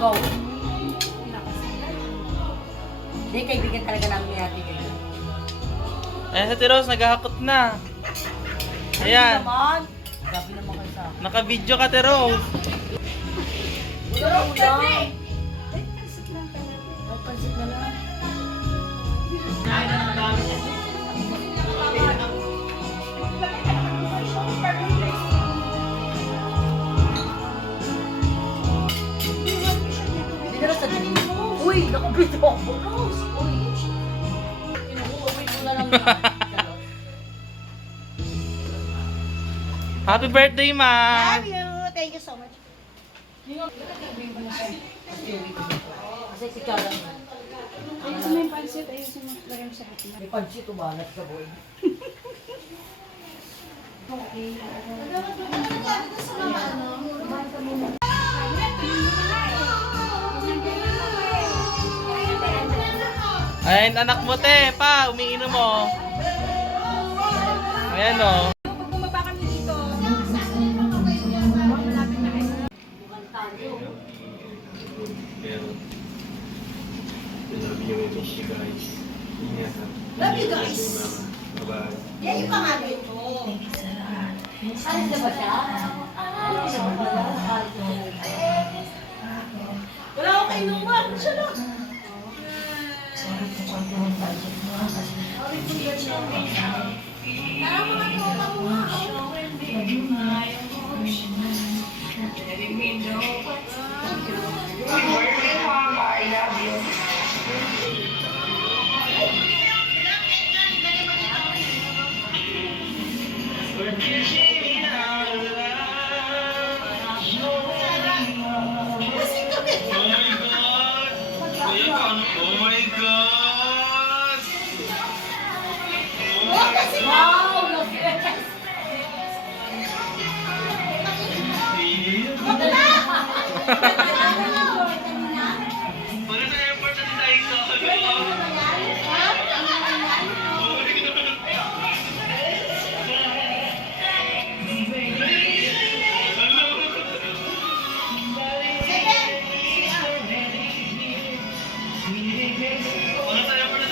Go. Hindi, kaibigan talaga namin ni Ate Gay. Ayan si Ate Rose, naghahakot na. Ayan. Naman. Grabe naman kayo sa akin. Naka-video ka, Ate Rose. Ulang. Pansit na lang. Dinala sa dito. Uy, nakabito ako. Rose, uy. Inuuwi ko na lang. Happy birthday, Ma! Love you. Thank you so much. Kasi si Chara nga. Ayun sa may pansit, ayun sa mga lagay mo sa gitna. May pansit, umalat ka, boy. Ayan, anak mo, te. Pa, umiinom mo. Ayan, o. Pag bumaba kami dito, Love you guys. yan yung pangalan ko. Alis na ba siya? Alis na ba siya? Wala akong kainuman. Siya lang. Tara mga tropa mo nga. Wow! Love it!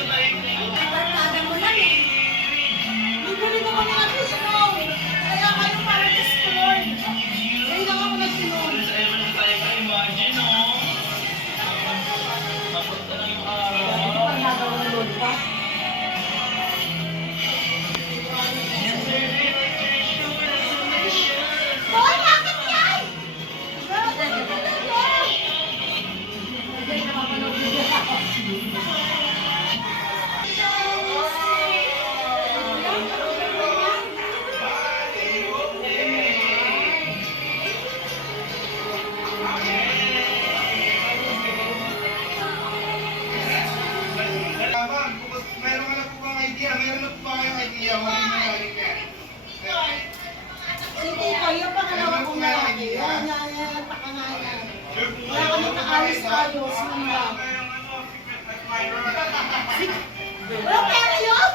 Barkada mo lang eh. Bibili naman ng atisyon. Kaya kayo parang discord. Ngayon lang ako nagsunod. Parang nagawa ng lolo pa. Boy, bakit yan? Meron na po bang idea? Meron na po ba kayong idea? Maraming yan. Si Tito, yung pangalawa kong lalaki. Yan, nagpakangalan. Wala kami kaayos-ayos. Wala pera yun?